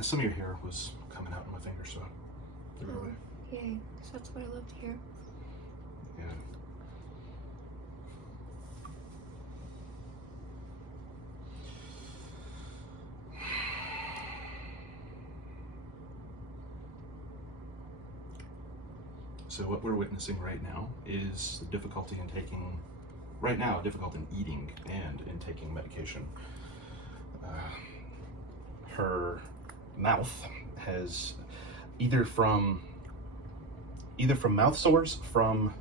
Some of your hair was coming out in my finger, so threw it away. Yay. So that's what I love to hear. Yeah. So what we're witnessing right now is the difficulty in taking, difficult in eating and in taking medication. Her mouth has either from mouth sores from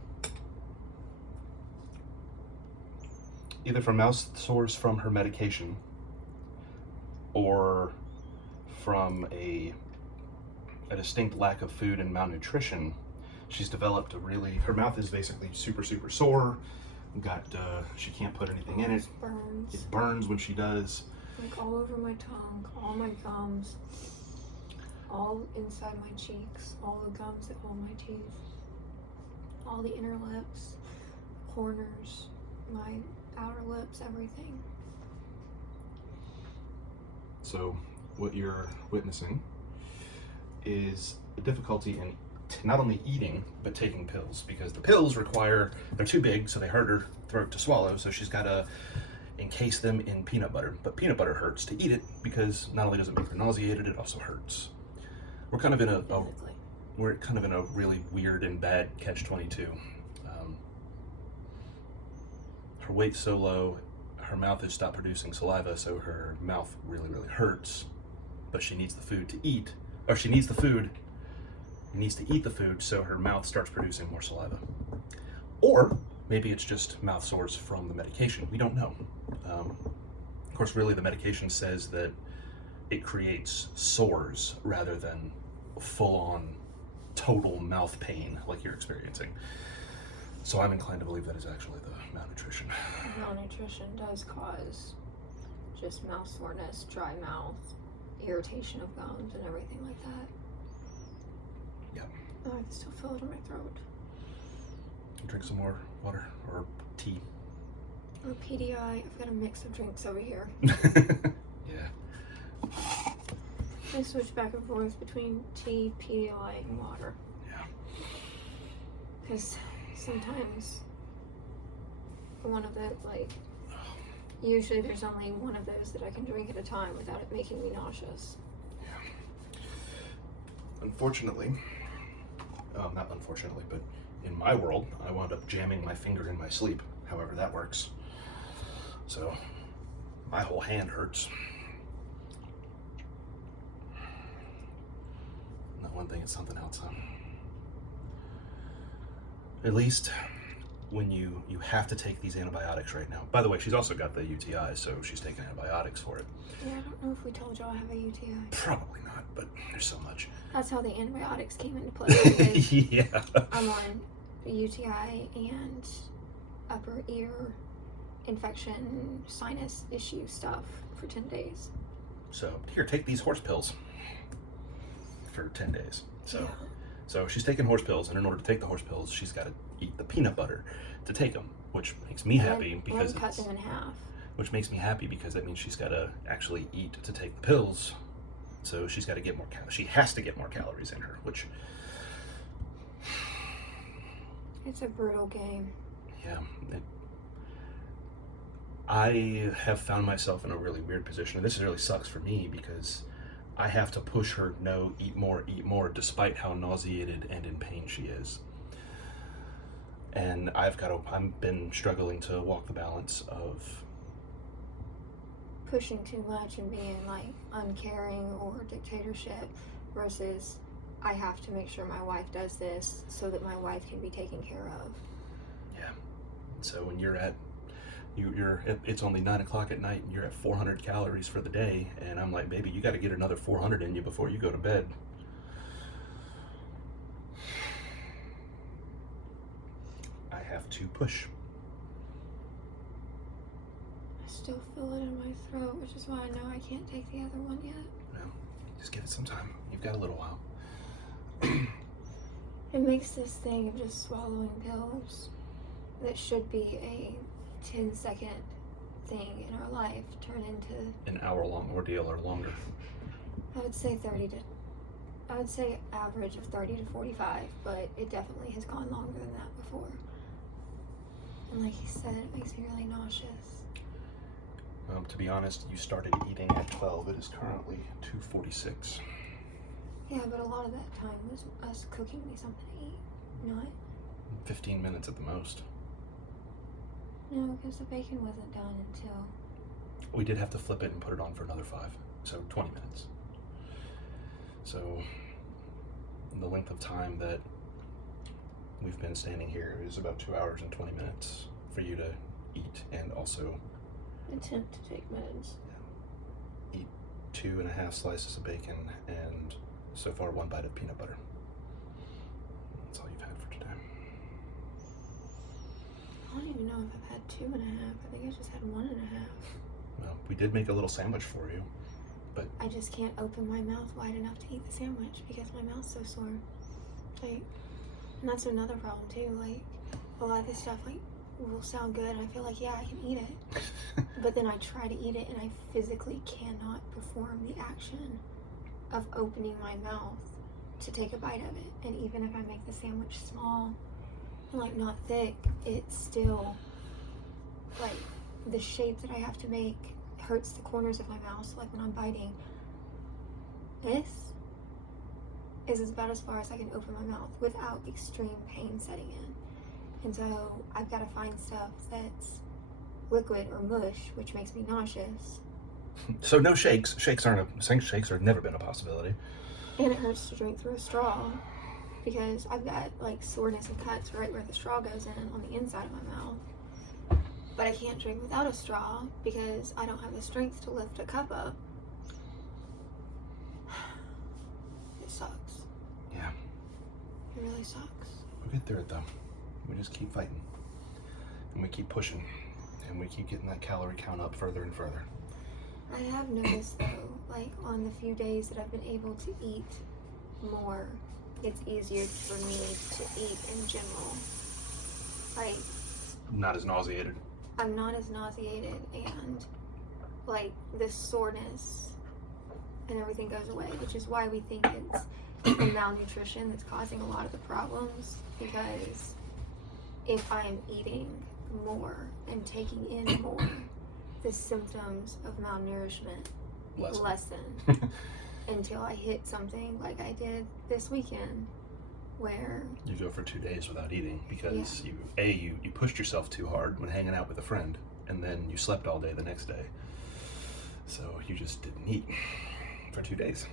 her medication, or from a distinct lack of food and malnutrition. She's developed her mouth is basically super sore. She can't put anything in it. Burns. It burns when she does. Like all over my tongue, all my gums, all inside my cheeks, all the gums that hold my teeth, all the inner lips, corners, my outer lips, everything. So what you're witnessing is a difficulty in not only eating, but taking pills, because the pills they're too big, so they hurt her throat to swallow, so she's got to encase them in peanut butter. But peanut butter hurts to eat it, because not only does it make her nauseated, it also hurts. We're kind of in a really weird and bad catch-22. Her weight's so low, her mouth has stopped producing saliva, so her mouth really hurts, but she needs the food to eat, or she needs to eat the food, so her mouth starts producing more saliva. Or maybe it's just mouth sores from the medication. We don't know. Of course, really the medication says that it creates sores rather than full-on total mouth pain like you're experiencing. So I'm inclined to believe that is actually the malnutrition. Malnutrition does cause just mouth soreness, dry mouth, irritation of gums, and everything like that. Yep. Oh, I can still feel it in my throat. Drink some more water or tea. Or PDI. I've got a mix of drinks over here. Yeah. I switch back and forth between tea, PDI, and water. Yeah. Because sometimes one of the, usually there's only one of those that I can drink at a time without it making me nauseous. Yeah. Unfortunately, not unfortunately, but in my world, I wound up jamming my finger in my sleep, however that works. So my whole hand hurts. Not one thing, it's something else, huh? At least when you have to take these antibiotics right now. By the way, she's also got the UTI, so she's taking antibiotics for it. Yeah, I don't know if we told y'all I have a UTI. Probably not, but there's so much. That's how the antibiotics came into play. Yeah. I'm on UTI and upper ear infection, sinus issue stuff for 10 days. So here, take these horse pills for 10 days. So. Yeah. So she's taking horse pills, and in order to take the horse pills, she's got to eat the peanut butter to take them, which makes me happy because and cut them in half. Which makes me happy because that means she's got to actually eat to take the pills. So she's got to get more she has to get more calories in her, which it's a brutal game. Yeah. I have found myself in a really weird position, and this really sucks for me because I have to push her, no, eat more, despite how nauseated and in pain she is. And I've been struggling to walk the balance of pushing too much and being uncaring or dictatorship versus I have to make sure my wife does this so that my wife can be taken care of. Yeah. So when it's only 9 o'clock at night and you're at 400 calories for the day, and I'm like, baby, you got to get another 400 in you before you go to bed. I have to push. I still feel it in my throat, which is why I know I can't take the other one yet. No, just give it some time. You've got a little while. It makes this thing of just swallowing pills that should be a 10-second thing in our life turn into an hour-long ordeal or longer. I would say average of 30 to 45, but it definitely has gone longer than that before. And like he said, it makes me really nauseous. To be honest, you started eating at 12. It is currently 2:46. Yeah, but a lot of that time was us cooking me something to eat, not. 15 minutes at the most. No, because the bacon wasn't done until. We did have to flip it and put it on for another 5, so 20 minutes. So the length of time that we've been standing here is about 2 hours and 20 minutes for you to eat and also Attempt to take meds. eat 2.5 slices of bacon and so far 1 bite of peanut butter. That's all you've had for today. I don't even know if I've had 2.5. I think I just had 1.5. Well, we did make a little sandwich for you, but I just can't open my mouth wide enough to eat the sandwich because my mouth's so sore. Like, and that's another problem too. Like, a lot of this stuff like will sound good, and I feel like, yeah, I can eat it. But then I try to eat it, and I physically cannot perform the action of opening my mouth to take a bite of it. And even if I make the sandwich small and like not thick, it's still like the shape that I have to make hurts the corners of my mouth. So like when I'm biting, this is about as far as I can open my mouth without extreme pain setting in. And so I've got to find stuff that's liquid or mush, which makes me nauseous. so no shakes. Shakes have never been a possibility. And it hurts to drink through a straw because I've got like soreness and cuts right where the straw goes in on the inside of my mouth. But I can't drink without a straw because I don't have the strength to lift a cup up. It sucks. Yeah. It really sucks. We'll get through it though. We just keep fighting. And we keep pushing. And we keep getting that calorie count up further and further. I have noticed though, like on the few days that I've been able to eat more, it's easier for me to eat in general. Like, Not as nauseated. I'm not as nauseated, and like this soreness and everything goes away, which is why we think it's the malnutrition that's causing a lot of the problems. Because if I am eating more and taking in more, the symptoms of malnourishment lessen until I hit something like I did this weekend, where you go for 2 days without eating because you pushed yourself too hard when hanging out with a friend, and then you slept all day the next day, so you just didn't eat for 2 days.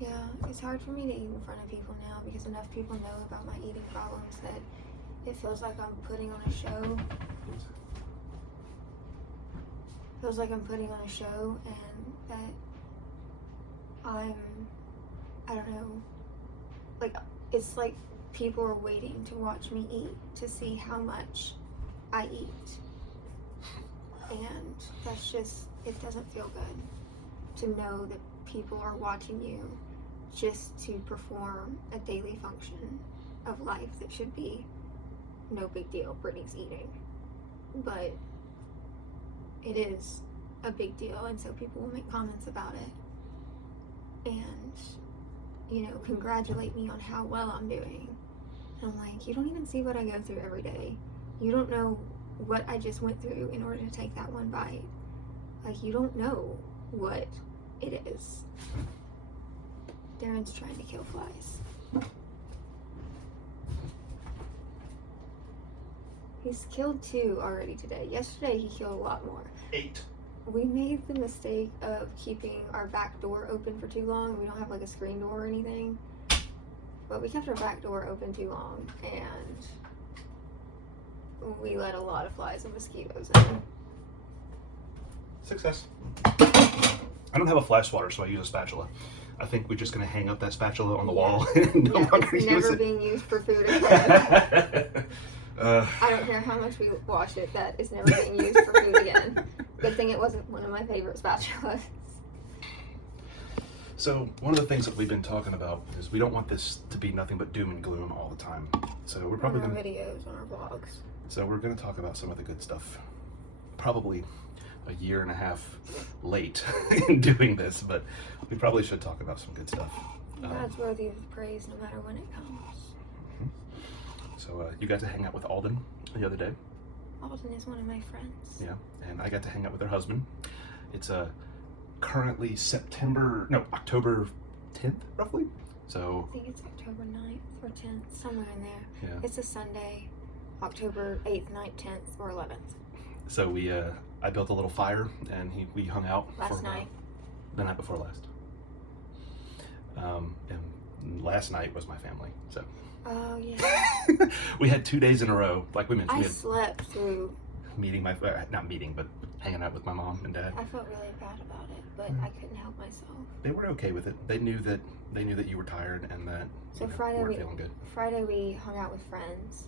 Yeah, it's hard for me to eat in front of people now because enough people know about my eating problems that it feels like I'm putting on a show. Feels like I'm putting on a show, and that I don't know, like, it's like people are waiting to watch me eat to see how much I eat. And that's just, it doesn't feel good to know that people are watching you just to perform a daily function of life that should be no big deal. Brittany's eating. But it is a big deal, and so people will make comments about it and, you know, congratulate me on how well I'm doing. And I'm like, you don't even see what I go through every day. You don't know what I just went through in order to take that one bite. Like, you don't know what it is. Darren's trying to kill flies. He's killed 2 already today. Yesterday he killed a lot more. 8. We made the mistake of keeping our back door open for too long. We don't have like a screen door or anything. But we kept our back door open too long, and we let a lot of flies and mosquitoes in. Success. I don't have a fly swatter, so I use a spatula. I think we're just going to hang up that spatula on the wall and no longer it's use never it. being used for food again. I don't care how much we wash it, that is never being used for food again. Good thing it wasn't one of my favorite spatulas. So one of the things that we've been talking about is we don't want this to be nothing but doom and gloom all the time. So we're probably on our going to videos, on our vlogs. So we're going to talk about some of the good stuff. Probably a year and a half late in doing this, but we probably should talk about some good stuff. God's worthy of praise no matter when it comes. So you got to hang out with Alden the other day. Alden is one of my friends. Yeah, and I got to hang out with her husband. It's currently October 10th, roughly. So I think it's October 9th or 10th, somewhere in there. yeah. It's a Sunday, October 8th, 9th, 10th, or 11th. So I built a little fire and we hung out Last night. The night before last. And last night was my family. So Oh yeah. we had 2 days in a row, like we mentioned. I We had slept through. not meeting, but hanging out with my mom and dad. I felt really bad about it, but I couldn't help myself. They were okay with it. They knew that you were tired and that So you Friday weren't feeling good. Friday we hung out with friends,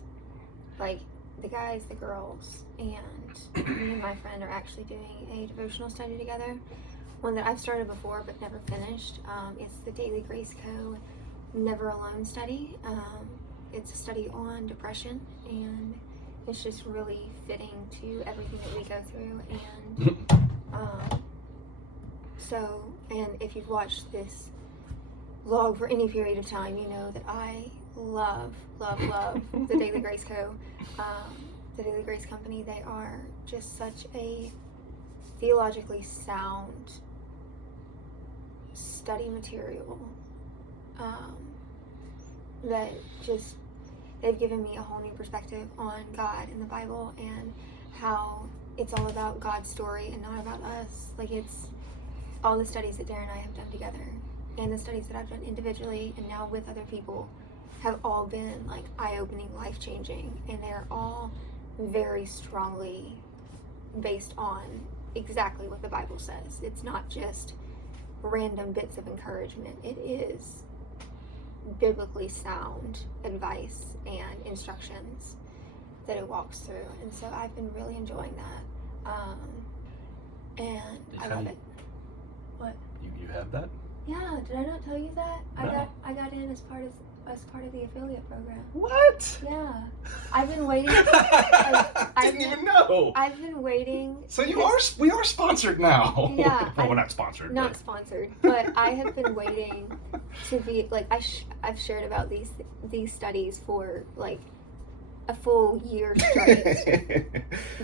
like the guys, the girls, and me and my friend are actually doing a devotional study together. One that I've started before but never finished. It's the Daily Grace Co. Never Alone study. It's a study on depression, and it's just really fitting to everything that we go through. And and if you've watched this vlog for any period of time, you know that I love the Daily Grace Co. The Daily Grace Company. They are just such a theologically sound study material that just, they've given me a whole new perspective on God and the Bible and how it's all about God's story and not about us. Like, it's all the studies that Darren and I have done together and the studies that I've done individually and now with other people have all been like eye-opening, life-changing, and they're all very strongly based on exactly what the Bible says. It's not just random bits of encouragement. It is biblically sound advice and instructions that it walks through, and so I've been really enjoying that, and I love it. What? You have that? Yeah, did I not tell you that? No. I got in as part of the affiliate program. What? Yeah, I've been waiting. I didn't even know. I've been waiting. So we are sponsored now. Yeah, well, we're not sponsored. Not sponsored, but I have been waiting to be like I've shared about these studies for like a full year straight,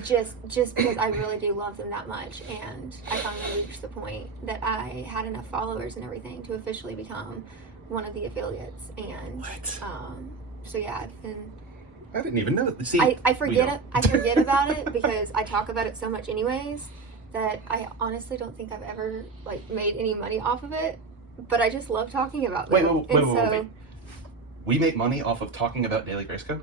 just because I really do love them that much, and I finally reached the point that I had enough followers and everything to officially become one of the affiliates. And What? So yeah, I've been. I didn't even know. See, I forget about it because I talk about it so much anyways that I honestly don't think I've ever like made any money off of it, but I just love talking about them. Wait. We make money off of talking about Daily Grace Co?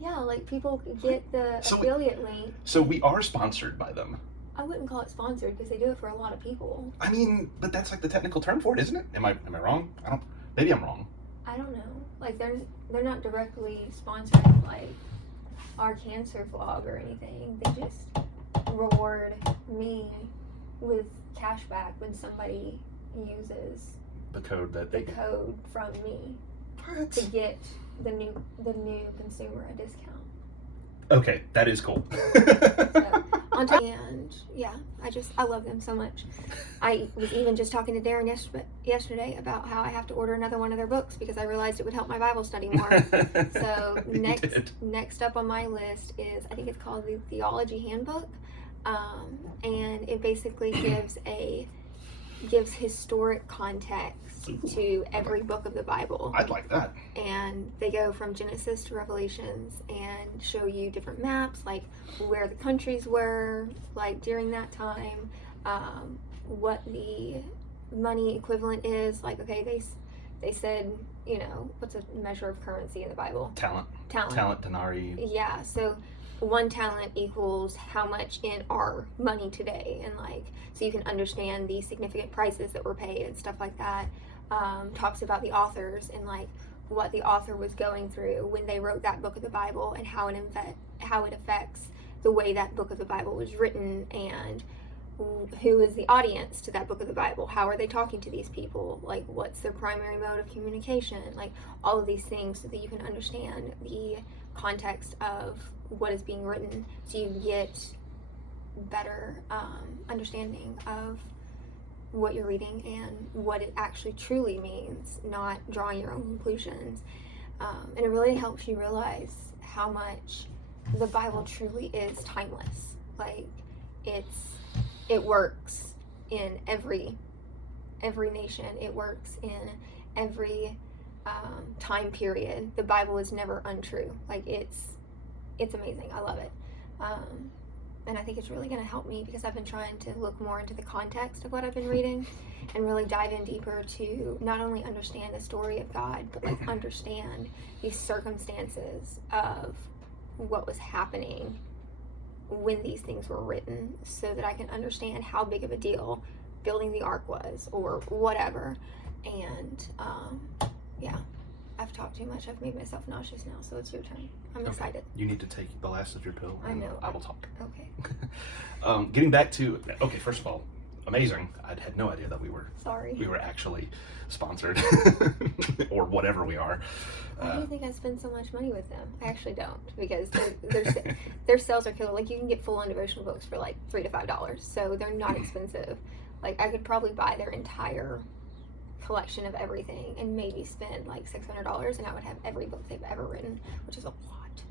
Yeah, like people get the affiliate link. So we are sponsored by them. I wouldn't call it sponsored because they do it for a lot of people. I mean, but that's like the technical term for it, isn't it? Am I wrong? Maybe I'm wrong. I don't know. Like they're not directly sponsoring like our cancer vlog or anything. They just reward me with cash back when somebody uses The code that the code from me What? to get the new consumer a discount. Okay, that is cool. So, on top, and yeah, I love them so much. I was even just talking to Darren yesterday about how I have to order another one of their books because I realized it would help my Bible study more. So next up on my list is, I think it's called the Theology Handbook, and it basically gives historic context to every book of the Bible. I'd like that. And they go from Genesis to Revelations and show you different maps, like where the countries were, like during that time, what the money equivalent is. Like, okay, they said, you know, what's a measure of currency in the Bible? Talent, denarii. Yeah, so 1 talent equals how much in our money today, and like, so you can understand the significant prices that were paid and stuff like that. Talks about the authors and like what the author was going through when they wrote that book of the Bible, and how it affects the way that book of the Bible was written, and who is the audience to that book of the Bible, how are they talking to these people, like what's their primary mode of communication, like all of these things, so that you can understand the context of what is being written, so you get better understanding of what you're reading and what it actually truly means, not drawing your own conclusions. And it really helps you realize how much the Bible truly is timeless. Like, it works in every nation. It works in every time period. The Bible is never untrue. Like, it's amazing. I love it. And I think it's really going to help me because I've been trying to look more into the context of what I've been reading and really dive in deeper to not only understand the story of God, but like understand these circumstances of what was happening when these things were written, so that I can understand how big of a deal building the ark was or whatever. And yeah, I've talked too much. I've made myself nauseous now, so it's your turn. I'm excited. You need to take the last of your pill, and I know. I will talk. Okay. Getting back to, okay, first of all, amazing. I had no idea that we were actually sponsored or whatever we are. Why do you think I spend so much money with them? I actually don't, because their sales are killer. Like, you can get full-on devotional books for like $3 to $5, so they're not expensive. Like, I could probably buy their entire collection of everything and maybe spend like $600, and I would have every book they've ever written, which is a lot.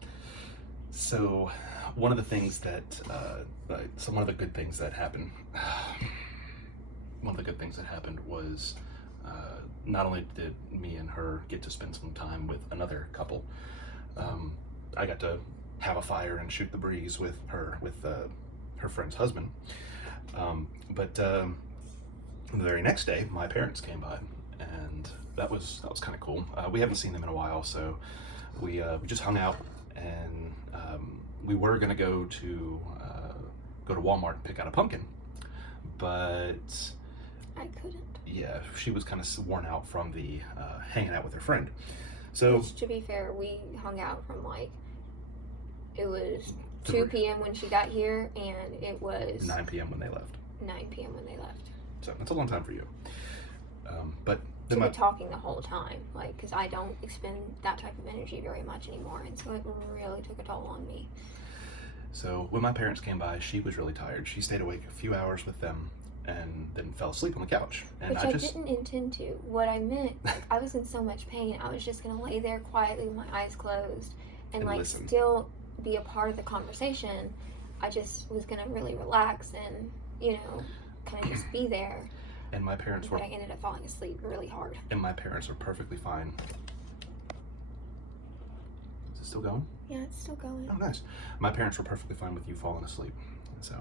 So one of the things that one of the good things that happened was not only did me and her get to spend some time with another couple, I got to have a fire and shoot the breeze with her friend's husband, but the very next day my parents came by, and that was kind of cool. We haven't seen them in a while, so we just hung out, and we were gonna go to Walmart and pick out a pumpkin, but I couldn't. Yeah, she was kind of worn out from the hanging out with her friend. So, which, to be fair, we hung out from like, it was 2 p.m. when she got here, and it was 9 p.m. when they left. 9 p.m. when they left. So that's a long time for you. But to be talking the whole time, like, because I don't expend that type of energy very much anymore, and so it really took a toll on me. So when my parents came by, she was really tired. She stayed awake a few hours with them, and then fell asleep on the couch. And which I didn't intend to. What I meant, like, I was in so much pain, I was just gonna lay there quietly with my eyes closed and like listen. Still be a part of the conversation. I just was gonna really relax and, you know, kind of just be there. And my parents but I ended up falling asleep really hard. And my parents were perfectly fine. Is it still going? Yeah, it's still going. Oh, nice. My parents were perfectly fine with you falling asleep. So,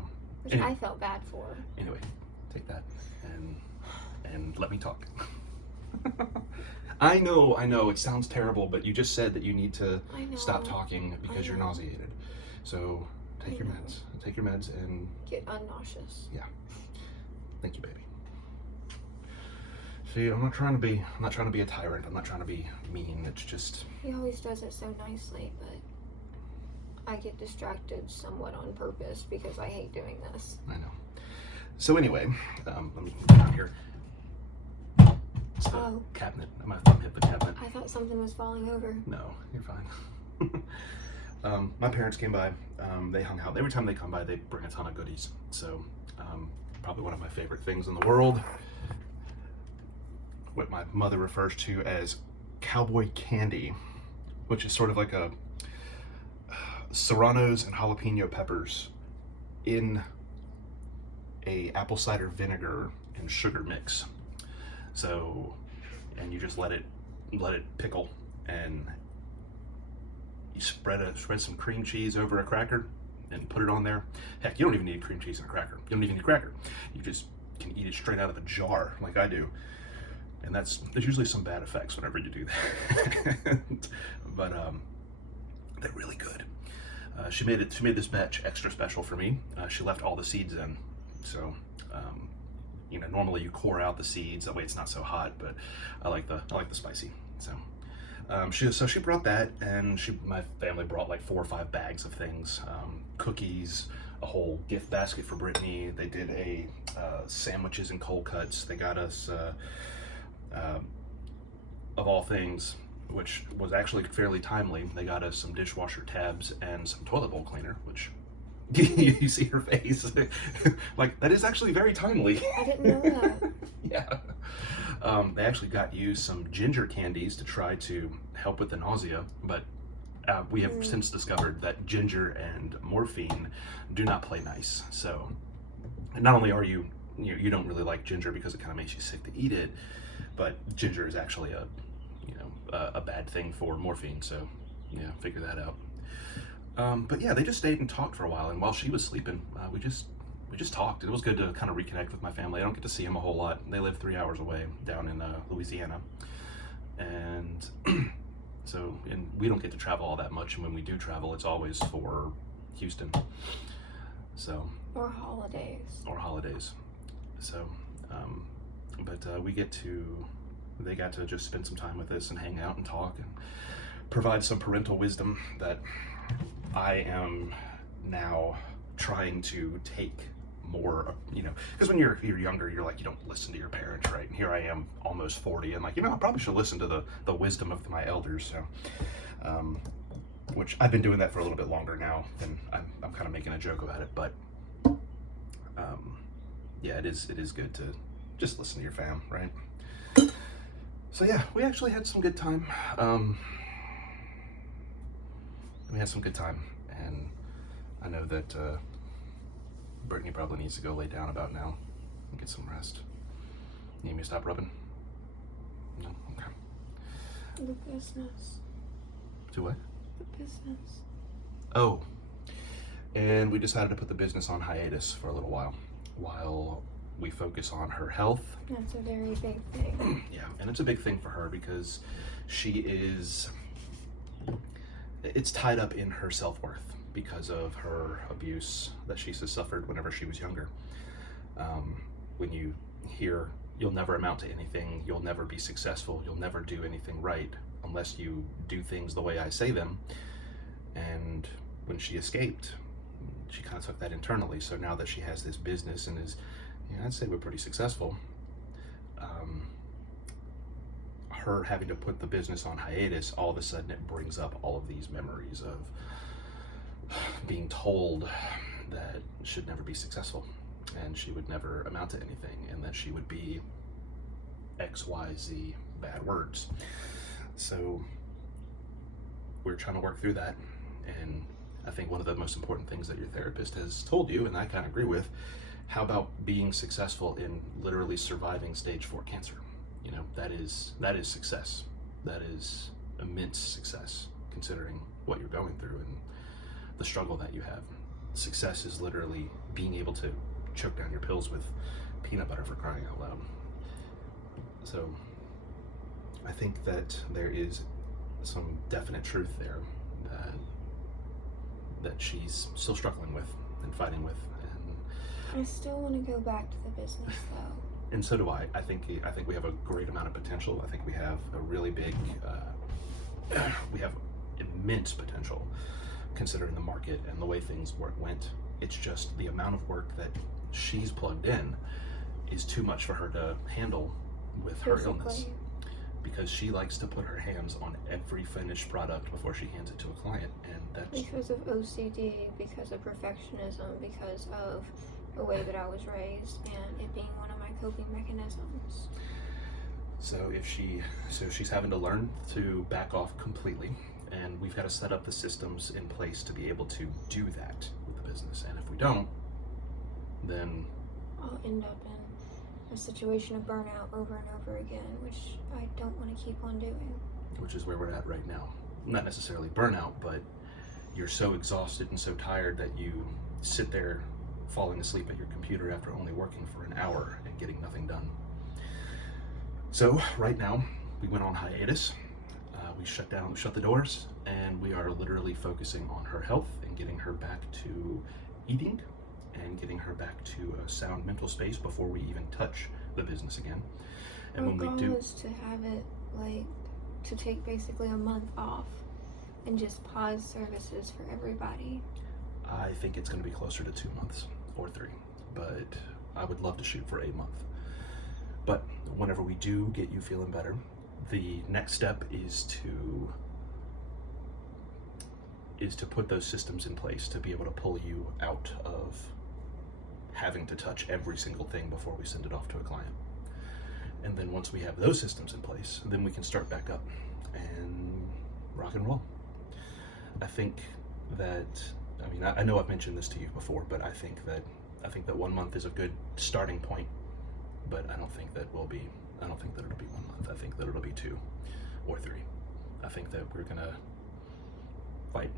which anyway, I felt bad for. Anyway, take that and let me talk. I know, it sounds terrible, but you just said that you need to stop talking because you're nauseated. So take your meds. Take your meds and get unnauseous. Yeah. Thank you, baby. See, I'm not trying to be a tyrant. I'm not trying to be mean. It's just he always does it so nicely, but I get distracted somewhat on purpose because I hate doing this. I know. So anyway, let me get down here. It's the cabinet. My thumb hit the cabinet. I thought something was falling over. No, you're fine. My parents came by. They hung out. Every time they come by, they bring a ton of goodies. So probably one of my favorite things in the world, what my mother refers to as cowboy candy, which is sort of like a serranos and jalapeno peppers in a apple cider vinegar and sugar mix. So, and you just let it pickle, and you spread some cream cheese over a cracker and put it on there. Heck, you don't even need cream cheese in a cracker. You don't even need a cracker. You just can eat it straight out of a jar like I do. And there's usually some bad effects whenever you do that. But they're really good. She made this batch extra special for me. She left all the seeds in, so you know, normally you core out the seeds, that way it's not so hot, but I like the spicy. So she brought that, and my family brought like 4 or 5 bags of things, cookies, a whole gift basket for Brittany. They did a sandwiches and cold cuts. They got us of all things, which was actually fairly timely, they got us some dishwasher tabs and some toilet bowl cleaner, which You see her face. Like, that is actually very timely. I didn't know that. Yeah. They actually got you some ginger candies to try to help with the nausea, but we have since discovered that ginger and morphine do not play nice. So, and not only are you don't really like ginger because it kind of makes you sick to eat it, but ginger is actually a bad thing for morphine. So, yeah, figure that out. But yeah, they just stayed and talked for a while, and while she was sleeping, we just talked. It was good to kind of reconnect with my family. I don't get to see them a whole lot. They live 3 hours away down in Louisiana, and and we don't get to travel all that much. And when we do travel, it's always for Houston. So Or holidays. So, but they got to just spend some time with us and hang out and talk and provide some parental wisdom that I am now trying to take more, because when you're younger, you're like, you don't listen to your parents, right? And here I am, almost 40, and like, I probably should listen to the wisdom of my elders. So, which I've been doing that for a little bit longer now, and I'm kind of making a joke about it, but yeah, it is good to just listen to your fam, right? So yeah, we actually had some good time. And I know that Brittany probably needs to go lay down about now and get some rest. Need me to stop rubbing? No? Okay. The business. Do what? The business. Oh, and we decided to put the business on hiatus for a little while we focus on her health. That's a very big thing. Yeah, and it's a big thing for her because it's tied up in her self-worth because of her abuse that she suffered whenever she was younger. When you hear, you'll never amount to anything, you'll never be successful, you'll never do anything right unless you do things the way I say them. And when she escaped, she kind of took that internally. So now that she has this business and is, I'd say we're pretty successful, her having to put the business on hiatus, all of a sudden it brings up all of these memories of being told that she'd never be successful and she would never amount to anything and that she would be XYZ bad words. So we're trying to work through that, and I think one of the most important things that your therapist has told you, and I kind of agree with, how about being successful in literally surviving stage 4 cancer? That is success. That is immense success considering what you're going through and the struggle that you have. Success is literally being able to choke down your pills with peanut butter, for crying out loud. So I think that there is some definite truth there that she's still struggling with and fighting with. And I still want to go back to the business though. And so do I. I think we have a great amount of potential. I think we have a really big, we have immense potential considering the market and the way things went. It's just the amount of work that she's plugged in is too much for her to handle with her illness, because she likes to put her hands on every finished product before she hands it to a client, and that's because of OCD, because of perfectionism, because of the way that I was raised, and it being one of my coping mechanisms. So she's having to learn to back off completely, and we've got to set up the systems in place to be able to do that with the business. And if we don't, then I'll end up in a situation of burnout over and over again, which I don't want to keep on doing. Which is where we're at right now. Not necessarily burnout, but you're so exhausted and so tired that you sit there falling asleep at your computer after only working for an hour and getting nothing done. So right now, we went on hiatus. We shut the doors, and we are literally focusing on her health and getting her back to eating and getting her back to a sound mental space before we even touch the business again. And Our when goal we do, is to have it, to take basically a month off and just pause services for everybody. I think it's going to be closer to 2 months or 3, but I would love to shoot for a month. But whenever we do get you feeling better, the next step is to is to put those systems in place to be able to pull you out of having to touch every single thing before we send it off to a client. And then once we have those systems in place, then we can start back up and rock and roll. I think that, I mean, I know I've mentioned this to you before, but I think that 1 month is a good starting point, but I don't think that it'll be 1 month. I think that it'll be 2 or 3. I think that we're gonna fight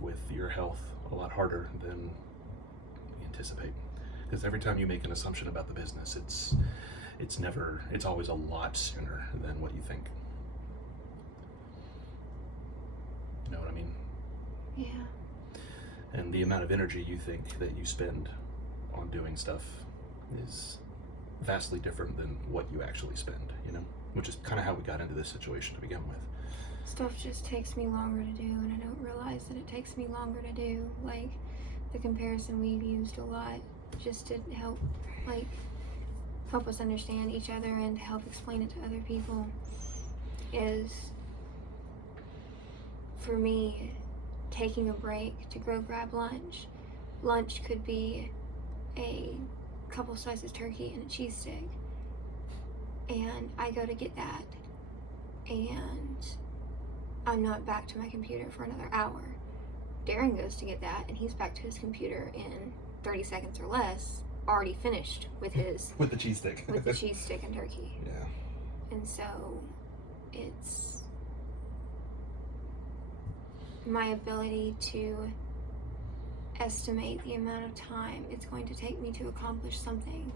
with your health a lot harder than we anticipate. Because every time you make an assumption about the business, it's always a lot sooner than what you think. You know what I mean? Yeah. And the amount of energy you think that you spend on doing stuff is vastly different than what you actually spend, you know? Which is kind of how we got into this situation to begin with. Stuff just takes me longer to do, and I don't realize that it takes me longer to do. Like, the comparison we've used a lot just to help us understand each other and to help explain it to other people is, for me, taking a break to go grab lunch. Lunch could be a couple slices of turkey and a cheese stick, and I go to get that, and I'm not back to my computer for another hour. Darren goes to get that, and he's back to his computer in 30 seconds or less, already finished with his with the cheese stick. with the cheese stick and turkey. Yeah. And so it's my ability to estimate the amount of time it's going to take me to accomplish something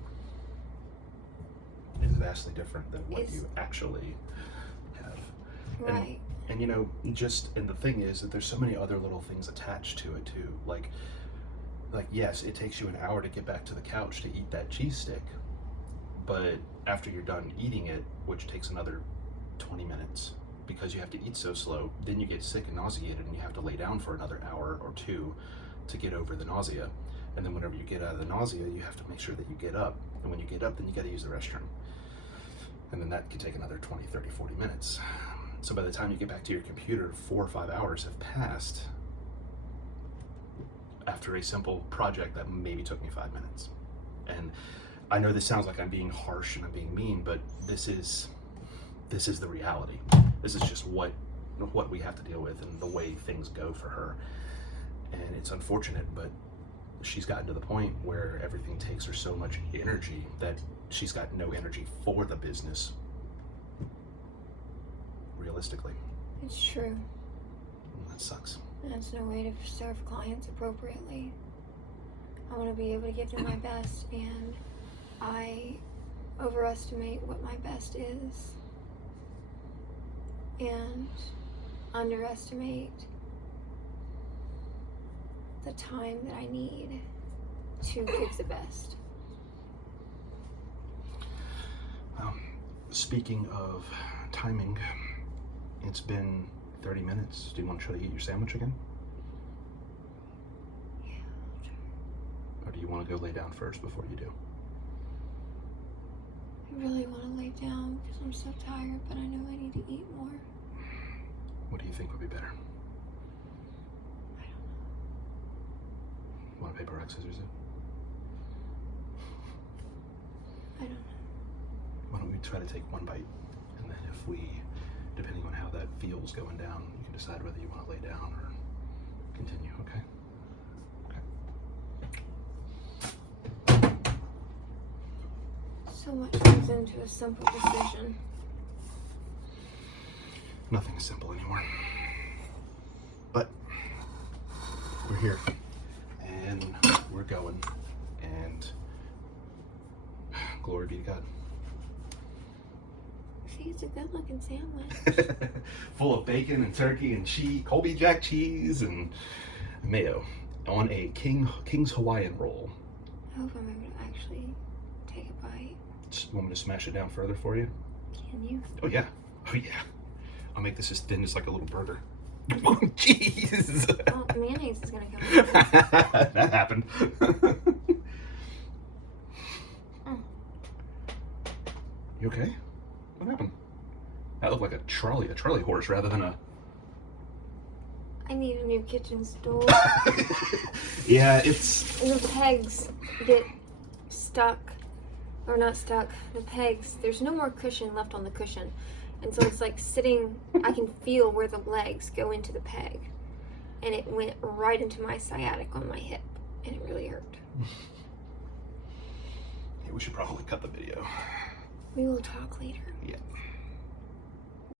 Is vastly different than what you actually have. Right. And you know, and the thing is that there's so many other little things attached to it too. Like yes, it takes you an hour to get back to the couch to eat that cheese stick, but after you're done eating it, which takes another 20 minutes because you have to eat so slow, then you get sick and nauseated and you have to lay down for another hour or 2 to get over the nausea. And then whenever you get out of the nausea, you have to make sure that you get up. And when you get up, then you got to use the restroom. And then that could take another 20, 30, 40 minutes. So by the time you get back to your computer, 4 or 5 hours have passed after a simple project that maybe took me 5 minutes. And I know this sounds like I'm being harsh and I'm being mean, but this is the reality. This is just what we have to deal with and the way things go for her. And it's unfortunate, but she's gotten to the point where everything takes her so much energy that she's got no energy for the business, realistically. It's true. And that sucks. That's no way to serve clients appropriately. I want to be able to give them my best, and I overestimate what my best is and underestimate the time that I need to give the best. Speaking of timing, it's been 30 minutes. Do you want to try to eat your sandwich again? Yeah. Or do you want to go lay down first before you do? I really want to lay down because I'm so tired, but I know I need to eat more. What do you think would be better? I don't know. Want to paper, rock, scissors it? I don't know. Why don't we try to take one bite, and then if we, depending on how that feels going down, you can decide whether you want to lay down or continue, okay? So much goes into a simple decision. Nothing is simple anymore. But we're here, and we're going, and glory be to God. See, it's a good looking sandwich. Full of bacon and turkey and cheese, Colby Jack cheese and mayo on a King's Hawaiian roll. I hope I'm able to actually take a bite. Want me to smash it down further for you? Can you? Oh yeah. I'll make this as thin as like a little burger. Jeez. Oh, mayonnaise is gonna come out. That happened. You okay? What happened? That looked like a trolley horse rather than a I need a new kitchen stool. Yeah, it's... And the pegs get stuck. Or not stuck. The pegs, there's no more cushion left on the cushion. And so it's like sitting, I can feel where the legs go into the peg. And it went right into my sciatic on my hip. And it really hurt. Yeah, we should probably cut the video. We will talk later. Yeah.